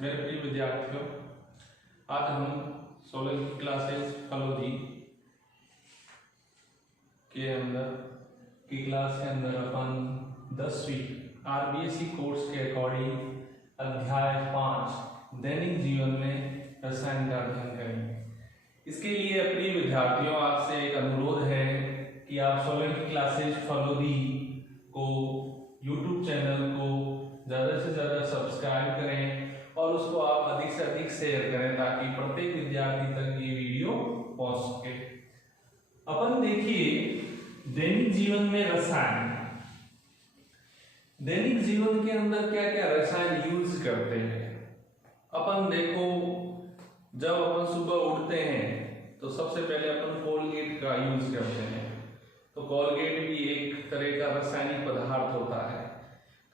मेरे प्रिय विद्यार्थियों, आज हम 16वीं क्लासेस फलोदी के अंदर की क्लास के अंदर अपन 10वीं आरबीएसई कोर्स के अकॉर्डिंग अध्याय 5 दैनिक जीवन में रसायन का अध्ययन करेंगे। इसके लिए प्रिय विद्यार्थियों, आपसे एक अनुरोध है कि आप 16वीं क्लासेस फलोदी को यूट्यूब चैनल को ज़्यादा से ज़्यादा सब्सक्राइब करें और उसको आप अधिक से अधिक शेयर करें ताकि प्रत्येक विद्यार्थी तक ये वीडियो पहुंच सके। अपन देखिए दैनिक जीवन में रसायन। दैनिक जीवन के अंदर क्या क्या रसायन यूज करते हैं। अपन देखो, जब अपन सुबह उठते हैं तो सबसे पहले अपन कोलगेट का यूज करते हैं। तो कोलगेट भी एक तरह का रासायनिक पदार्थ होता है।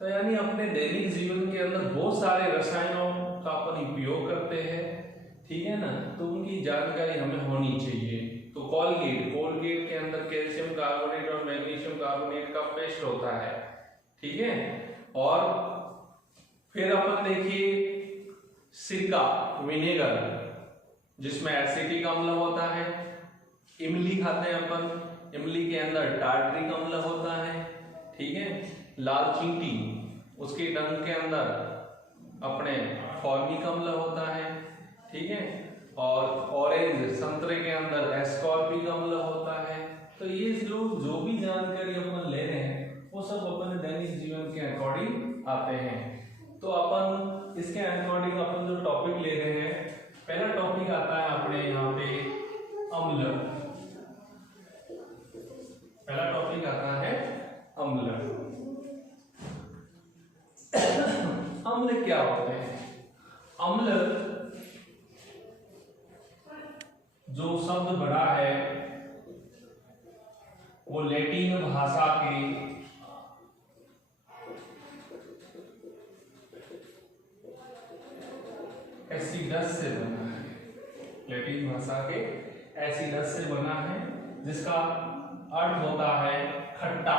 तो यानी अपने दैनिक जीवन के अंदर बहुत सारे रसायनों का अपन उपयोग करते हैं, ठीक है ना। तो उनकी जानकारी हमें होनी चाहिए। तो कोलगेट के अंदर कैल्शियम कार्बोनेट और मैग्नीशियम कार्बोनेट का पेस्ट होता है, ठीक है। और फिर अपन देखिए सिरका, विनेगर, जिसमें एसिटिक अम्ल होता है। इमली खाते हैं अपन, इमली के अंदर टार्ट्रिक अम्ल होता है, ठीक है। लाल चींटी, उसके डंक के अंदर अपने फॉर्मिक अम्ल होता है, ठीक है। और ऑरेंज संतरे के अंदर एस्कॉर्बिक अम्ल होता है। तो ये लोग जो भी जानकारी अपन ले रहे हैं वो सब अपन दैनिक जीवन के अकॉर्डिंग आते हैं। तो अपन इसके अकॉर्डिंग अपन जो टॉपिक ले रहे हैं, पहला टॉपिक आता है अपने यहाँ पे अम्ल। पहला टॉपिक आता है अम्ल। अम्ल क्या होते हैं? अम्ल जो शब्द बड़ा है वो लैटिन भाषा के एसिडस से बना है। लैटिन भाषा के एसिडस से बना है, जिसका अर्थ होता है खट्टा।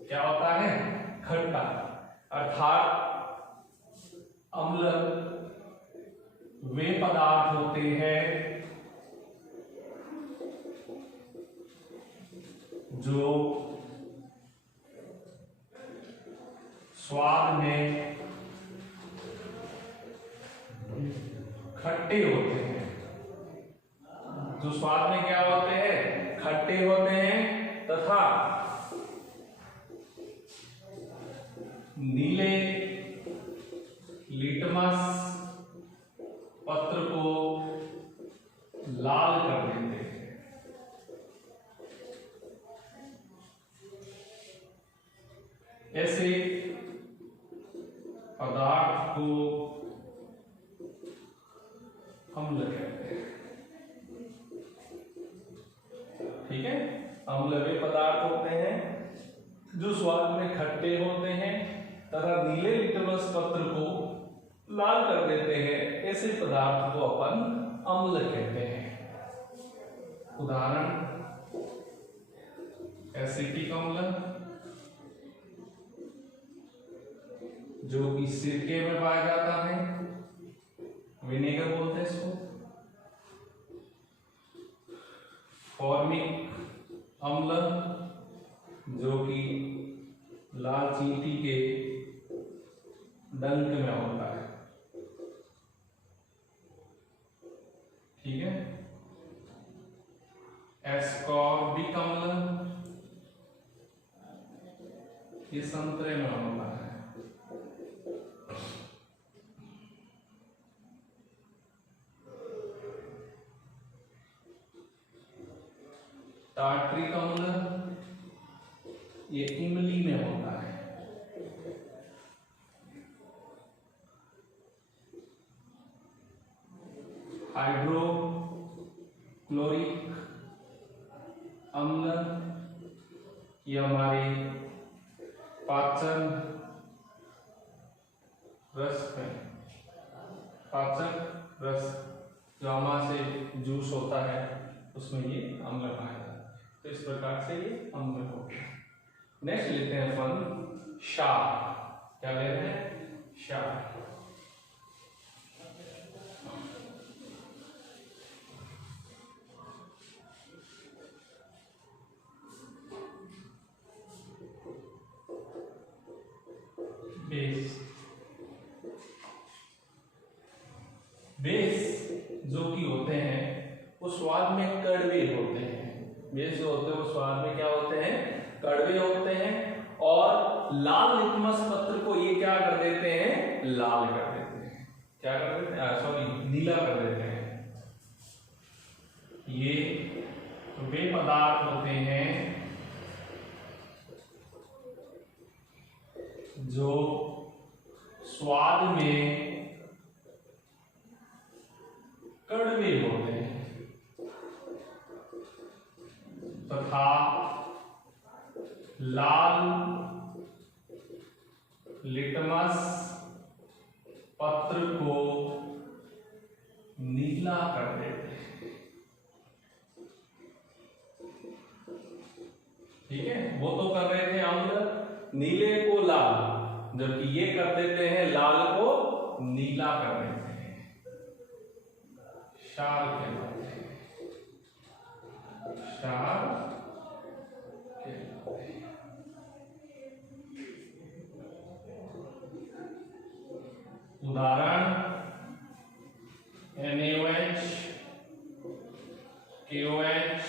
क्या होता है? खट्टा। अर्थात अम्ल वे पदार्थ होते हैं जो स्वाद में खट्टे होते हैं। जो स्वाद में क्या होते हैं? खट्टे होते हैं तथा नीले लिटमस पत्र को लाल कर देते हैं। ऐसे पदार्थ को अम्ल कहते हैं, ठीक है। अम्ल वे पदार्थ होते हैं जो स्वाद में खट्टे होते हैं तथा नीले लिटमस पत्र को लाल कर देते हैं। ऐसे पदार्थ को अपन अम्ल कहते हैं। उदाहरण एसिटिक अम्ल, जो कि सिरके में पाया जाता है, विनेगर बोलते हैं इसको। फॉर्मिक अम्ल, जो कि लाल चींटी के डंक में होता है, ठीक है। एस्कॉर्बिक अम्ल, ये संतरे में होता है। टार्ट्रिक अम्ल, ये इमली में होता है। हाइड्रोक्लोरिक अम्ल, ये हमारे पाचन रस में, पाचक रस जो हमारे से जूस होता है उसमें ये अम्ल पाया जाता है। तो इस प्रकार से ये अम्ल हो गया। नेक्स्ट लेते हैं अपन क्षार। क्या ले रहे हैं? क्षार। बेस। बेस जो कि होते हैं वो स्वाद में कड़वे होते हैं। बेस जो होते हैं वो स्वाद में क्या होते हैं, कड़वे होते हैं। और लाल लिटमस पत्र को ये क्या कर देते हैं, लाल कर देते हैं। क्या कर देते हैं, सॉरी नीला कर देते हैं। ये वे पदार्थ होते हैं जो स्वाद में कड़वे होते हैं तथा लाल लिटमस पत्र को नीला कर देते हैं। ठीक है, वो तो कर रहे थे अम्ल नीले को लाल, जबकि ये कर देते हैं लाल को नीला कर देते हैं, क्षार कहलाते हैं। क्षार कहलाते हैं। उदाहरण NaOH, KOH,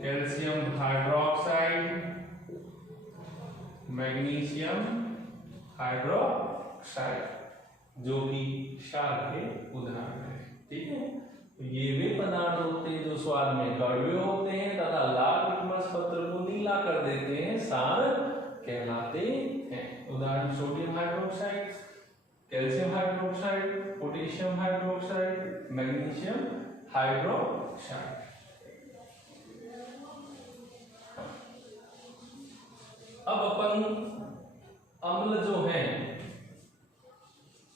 calcium hydroxide, magnesium hydroxide, जो कि क्षार के उदाहरण है। ठीक है, तो ये वे पदार्थ होते हैं जो स्वाद में कड़वे होते हैं तथा लाल लिटमस पत्र को नीला कर देते हैं, क्षार कहलाते हैं। उदाहरण sodium hydroxide, calcium hydroxide, potassium hydroxide, magnesium hydroxide. अब अपन अम्ल जो हैं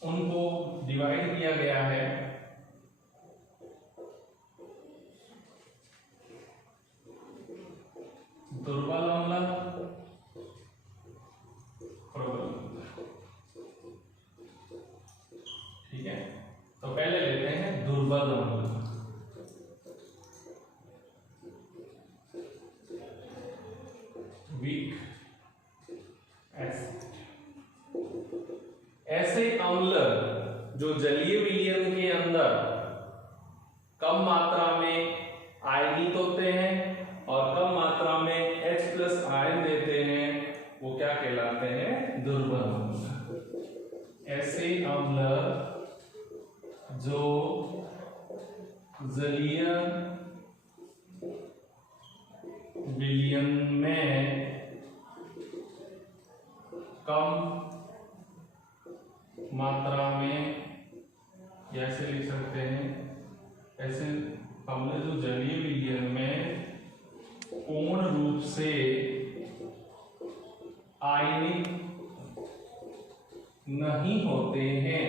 उनको डिवाइड किया गया है दुर्बल अम्ल, प्रबल अम्ल। ठीक है, तो पहले लेते हैं दुर्बल अम्ल। Weak acid. ऐसे अम्ल जो जलीय विलयन के अंदर कम मात्रा में आयनित होते हैं और कम मात्रा में H+ आयन देते हैं, वो क्या कहलाते हैं, दुर्बल अम्ल। ऐसे अम्ल जो जलीय विलयन में कम मात्रा में, या ऐसे लिख सकते हैं, ऐसे अम्ल जो जलीय विलयन में पूर्ण रूप से आयनित नहीं होते हैं,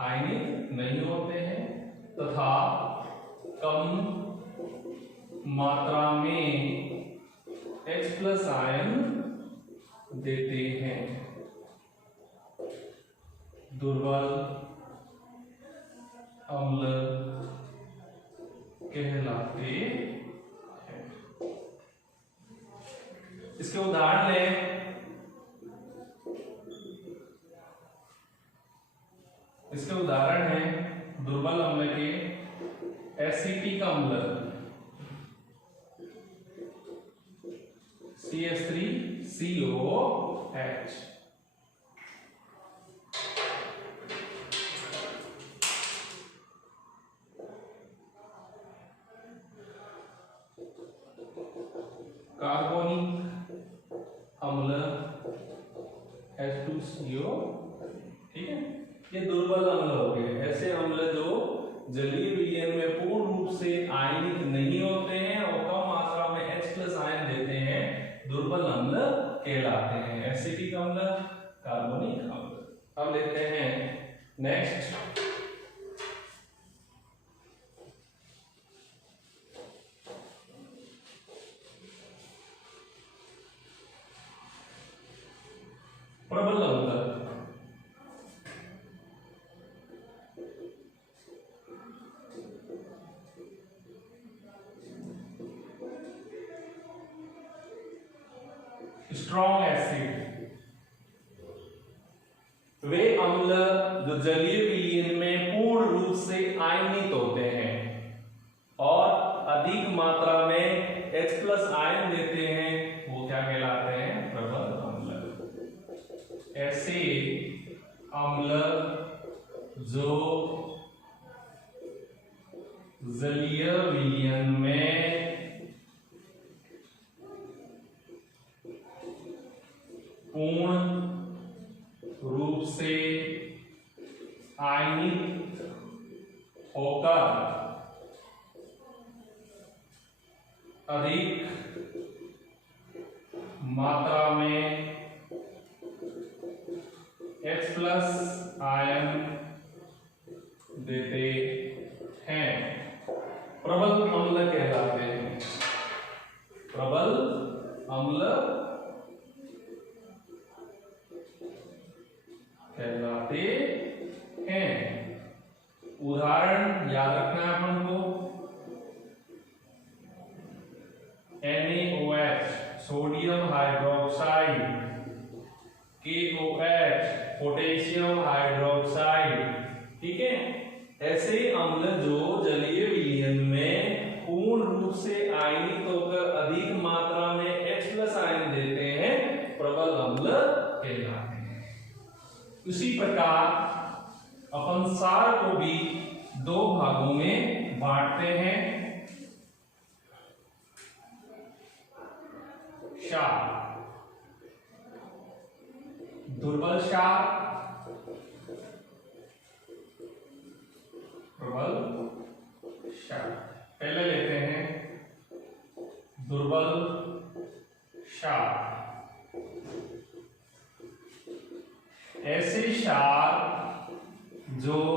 आयनित नहीं होते हैं तथा कम मात्रा में H+ आयन देते हैं, दुर्बल अम्ल कहलाते हैं। इसके उदाहरण लें। इसके उदाहरण हैं दुर्बल अम्ल के एसिटिक अम्ल CH3COH, कार्बोनिक अम्ल H2CO। ठीक है, ये दुर्बल अम्ल हो गए, ऐसे अम्ल जो जलीय विलयन में पूर्ण रूप से आयनित नहीं होते हैं और कम मात्रा में H+ आयन देते हैं, दुर्बल अम्ल कहलाते हैं। एसिटिक अम्ल, कार्बोनिक अम्ल। अब लेते हैं नेक्स्ट प्रबल अम्ल। स्ट्रॉन्ग एसिड वे अम्ल जो जलीय विलयन में पूर्ण रूप से आयनित होते हैं और अधिक मात्रा में H+ आयन देते हैं, वो क्या कहलाते हैं? प्रबल अम्ल। ऐसे अम्ल जो जलीय विलयन में पूर्ण रूप से आयनित होकर अधिक मात्रा में H+ आयन देते हैं, प्रबल अम्ल कहलाते हैं। प्रबल अम्ल कहलाते हैं। उदाहरण याद रखना है अपन को। NaOH sodium hydroxide, KOH potassium hydroxide, ठीक है। ऐसे अम्ल जो जलीय विलयन में पूर्ण रूप से आयनित होकर अधिक मात्रा में H+ आयन देते हैं, प्रबल अम्ल कहलाते हैं। उसी प्रकार अपन सार को भी दो भागों में बांटते हैं। क्षार, दुर्बल क्षार, प्रबल क्षार। पहले लेते हैं दुर्बल क्षार। ऐसे क्षार जो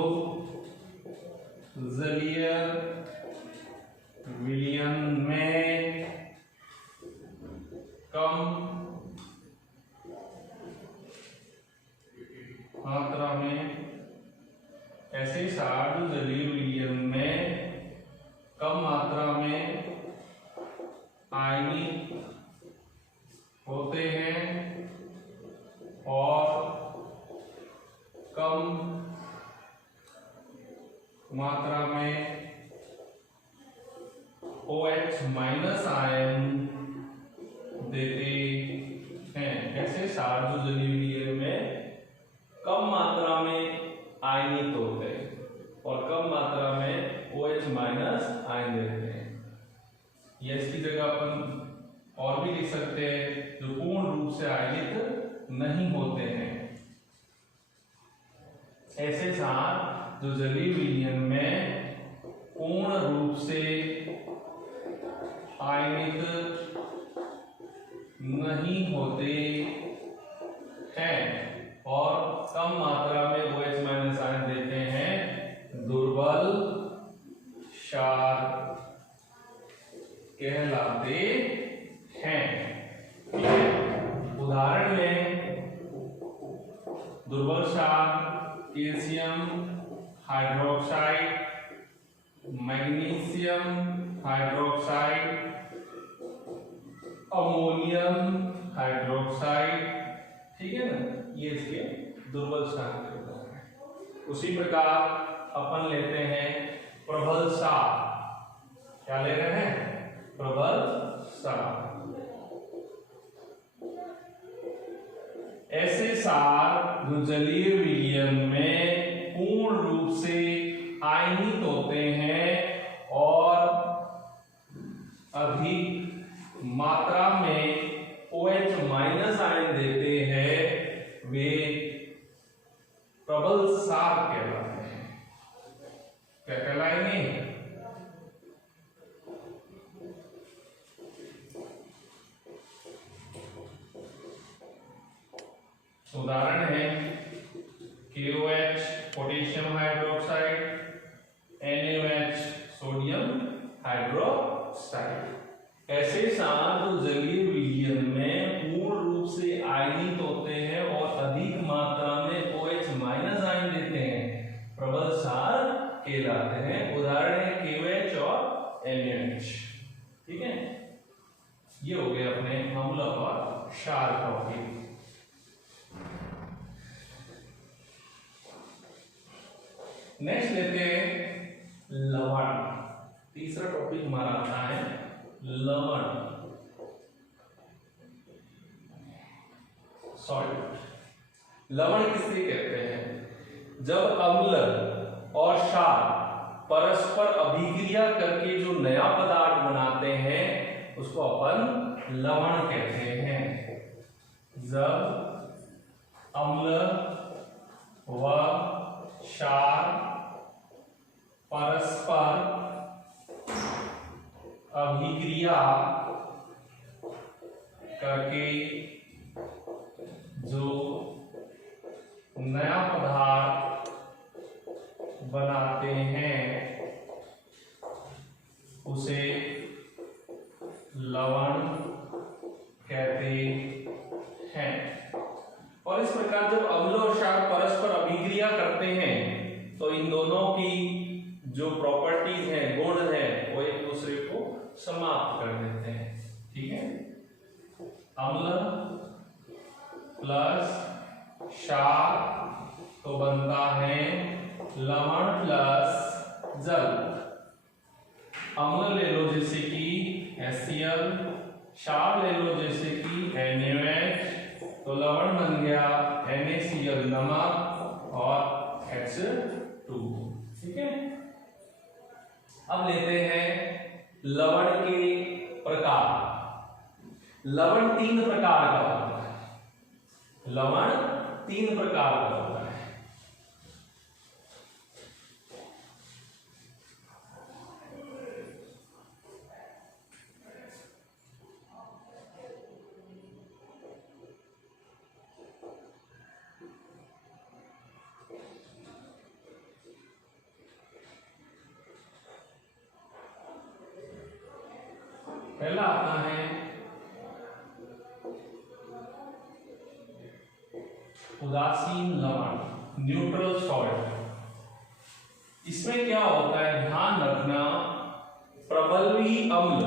जलीय विलयन में कम मात्रा में, ऐसे क्षार जो जलीय विलयन में कम मात्रा में आयनित होते हैं और कम मात्रा में OH- आयन देते हैं। ऐसे क्षार जो जलीय विलयन में कम मात्रा में आयनित होते हैं और कम मात्रा में OH- आयन देते हैं। या इसकी जगह अपन और भी लिख सकते हैं जो पूर्ण रूप से आयनित नहीं होते हैं। ऐसे क्षार जो जलीय विलयन में पूर्ण रूप से आयनित नहीं होते हैं और कम मात्रा में OH- आयन देते हैं, दुर्बल क्षार कहलाते हैं। उदाहरण में दुर्बल क्षार calcium hydroxide, magnesium hydroxide, ammonium hydroxide, ठीक है ना, ये इसके दुर्बल क्षार के उदाहरण हैं। उसी प्रकार अपन लेते हैं प्रबल क्षार। क्या ले रहे हैं? प्रबल क्षार। ऐसे क्षार जो जलीय विलयन में पूर्ण रूप से आयनित होते हैं और अधिक मात्रा में OH- आयन देते हैं, वे प्रबल क्षार कहलाते हैं। क्या कहलाएंगे? उदाहरण है KOH potassium hydroxide, NaOH sodium hydroxide. ऐसे क्षार जो जलीय विलयन में पूर्ण रूप से आयनित होते हैं और अधिक मात्रा में OH- आयन देते हैं, प्रबल क्षार कहलाते हैं। उदाहरण है KOH और NaOH, ठीक है। ये हो गए अपने अम्ल और क्षार टॉपिक। नेक्स्ट लेते हैं लवण। तीसरा टॉपिक हमारा आता है लवण, सॉल्ट। लवण किसे कहते हैं? जब अम्ल और क्षार परस्पर अभिक्रिया करके जो नया पदार्थ बनाते हैं उसको अपन लवण कहते हैं। जब अम्ल व क्षार परस्पर अभिक्रिया करके जो नया पदार्थ बनाते हैं उसे लवण कहते हैं। और इस प्रकार जब अम्ल और क्षार परस्पर अभिक्रिया करते हैं तो इन दोनों की जो प्रॉपर्टीज हैं, गुण हैं, वो एक दूसरे को समाप्त कर देते हैं। ठीक है, अम्ल प्लस क्षार तो बनता है लवण प्लस जल। अम्ल ले लो जैसे कि HCl, क्षार ले लो जैसे कि NaOH, तो लवण बन गया NaCl नमक और H2। ठीक है, अब लेते हैं लवण के प्रकार। लवण 3 प्रकार का होता है। लवण 3 प्रकार का होता है। पहला आता है उदासीन लवण, न्यूट्रल सॉल्ट। इसमें क्या होता है, ध्यान रखना, प्रबलवी अम्ल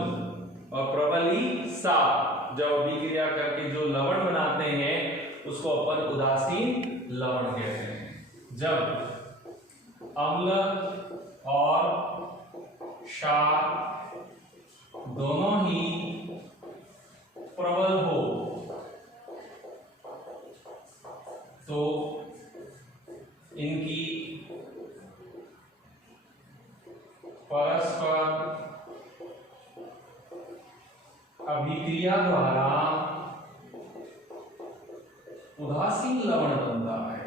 और प्रबलवी क्षार जब अभिक्रिया करके जो लवण बनाते हैं उसको अपन उदासीन लवण कहते हैं। जब अम्ल और क्षार दोनों ही प्रबल हो तो इनकी परस्पर अभिक्रिया द्वारा उदासीन लवण बनता है।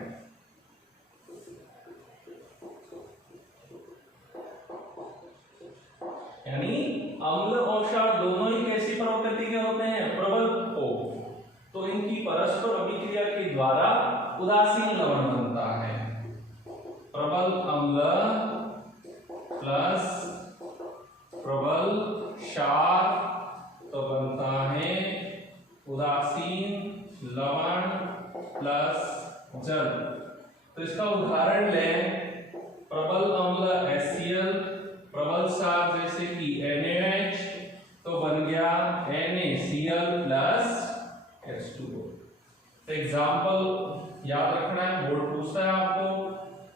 यानी अम्ल और क्षार दोनों ही कैसी प्रकृति के होते हैं, प्रबल हो, तो इनकी परस्पर अभिक्रिया के द्वारा उदासीन लवण बनता है। प्रबल अम्ल प्लस प्रबल क्षार तो बनता है उदासीन लवण प्लस जल। तो इसका उदाहरण लें, प्रबल अम्ल HCl, प्रबल क्षार जैसे कि NaOH, तो बन गया NaCl प्लस H2O। तो एग्जाम्पल याद रखना है, बोर्ड पूछता है आपको।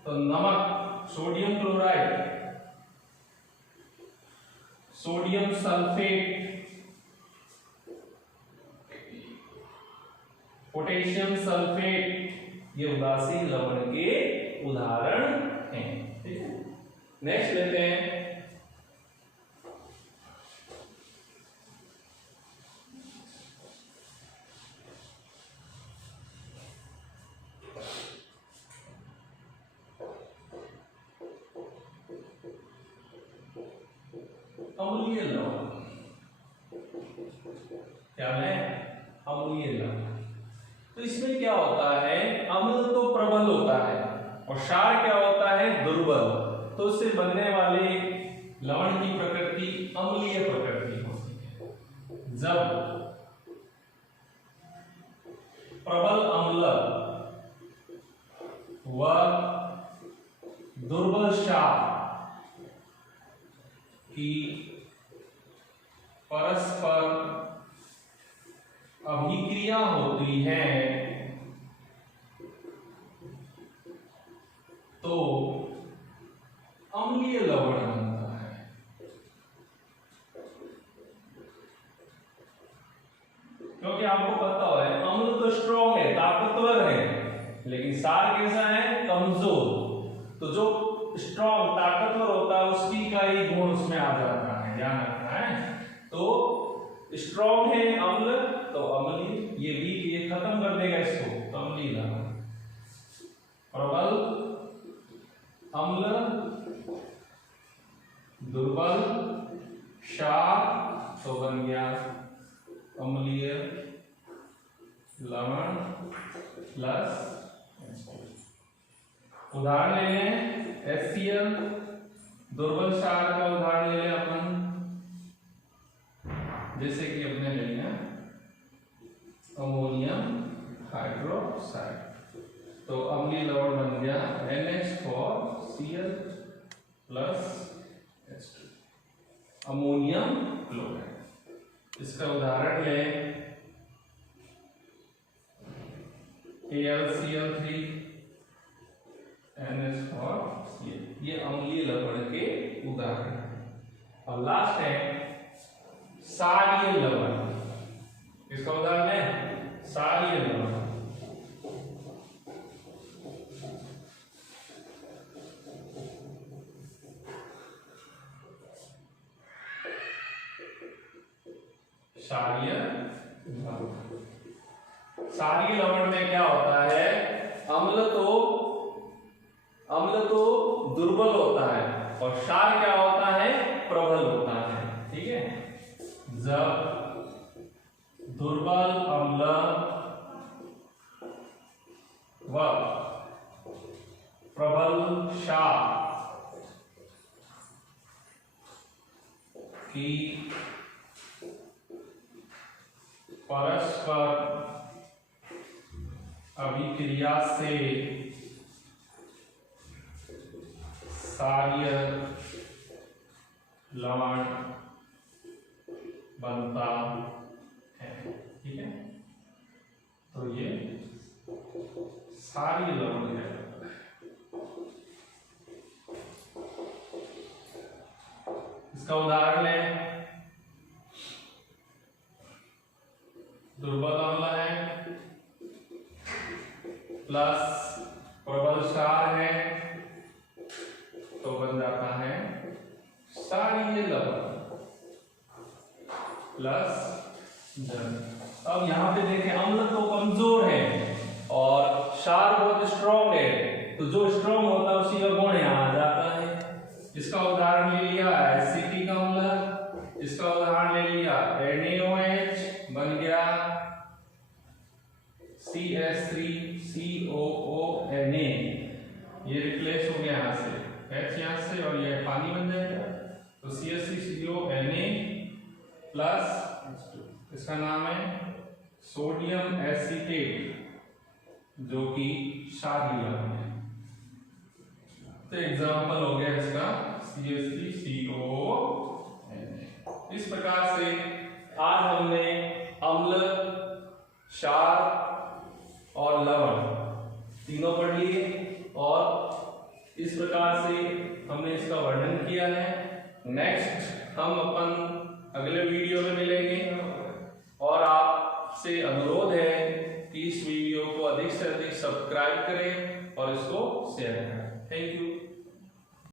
तो नमक, sodium chloride, sodium sulphate, potassium sulphate, ये उदासीन लवण के उदाहरण हैं। ठीक है, नेक्स्ट लेते हैं अम्लीय लवण। क्या है? अम्लीय लवण। तो इसमें क्या होता है, अम्ल तो प्रबल होता है और क्षार क्या होता है, दुर्बल। तो उससे बनने वाले लवण की प्रकृति अम्लीय प्रकृति होती है। जब प्रबल अम्ल व दुर्बल क्षार की परस्पर अभिक्रिया अशुद्धियां होती हैं तो अम्लीय लवण बनता है। क्योंकि आपको पता है अम्ल तो स्ट्रॉन्ग है, ताकतवर है, लेकिन सार कैसा है, कमजोर। तो जो स्ट्रॉन्ग ताकतवर होता है उसकी का ही गुण उसमें आ जाता है, ध्यान रखना है। तो स्ट्रॉन्ग है अम्ल तो अम्लीय, ये वीक ये खत्म कर देगा इसको, तो अम्लीय लवण। प्रबल अम्ल, दुर्बल क्षार, तो बन गया अम्लीय लवण प्लस। उदाहरण ले लें HCl, दुर्बल क्षार का उदाहरण ले लें अपन, जैसे कि अपने ले लिया अमोनियम हाइड्रोक्साइड, तो अम्लीय लवण बन गया NH4Cl plus H2, ammonium chloride. इसका उदाहरण लें AlCl3 NH4Cl, ये अम्लीय लवण के उदाहरण हैं। और लास्ट है क्षारीय लवण, इसका उदाहरण है क्षारीय लवण। क्षारीय लवण में क्या होता है, अम्ल तो दुर्बल होता है और क्षार क्या होता है, प्रबल होता है। ठीक है, जब दुर्बल अम्ल व प्रबल क्षार की परस्पर अभिक्रिया से क्षारीय लवण बनता है। ठीक है, तो ये क्षारीय लवण है। इसका उदाहरण लें, दुर्बल अम्ल है प्लस प्रबल क्षार है, तो बन जाता है क्षारीय लवण प्लस जल। अब यहां पे देखें, अम्ल तो कमजोर है और क्षार बहुत स्ट्रॉन्ग है, तो जो स्ट्रॉन्ग होता है उसी का गुण यहां आ जाता है। इसका उदाहरण ले लिया एसिटिक अम्ल, इसका उदाहरण ले लिया NaOH, बन गया CH3COONA, ये रिप्लेस हो गया यहाँ से, H यहाँ से और ये पानी बन जाएगा, तो CH3CONA प्लस इसका नाम है सोडियम एसीटेट, जो कि क्षारीय लवण है। तो एग्जाम्पल हो गया इसका CH3COONA। इस प्रकार से आज हमने अम्ल, क्षार और लवण तीनों पढ़ लिए और इस प्रकार से हमने इसका वर्णन किया है। नेक्स्ट हम अपन अगले वीडियो में मिलेंगे और आपसे अनुरोध है कि इस वीडियो को अधिक से अधिक सब्सक्राइब करें और इसको शेयर करें। Thank you.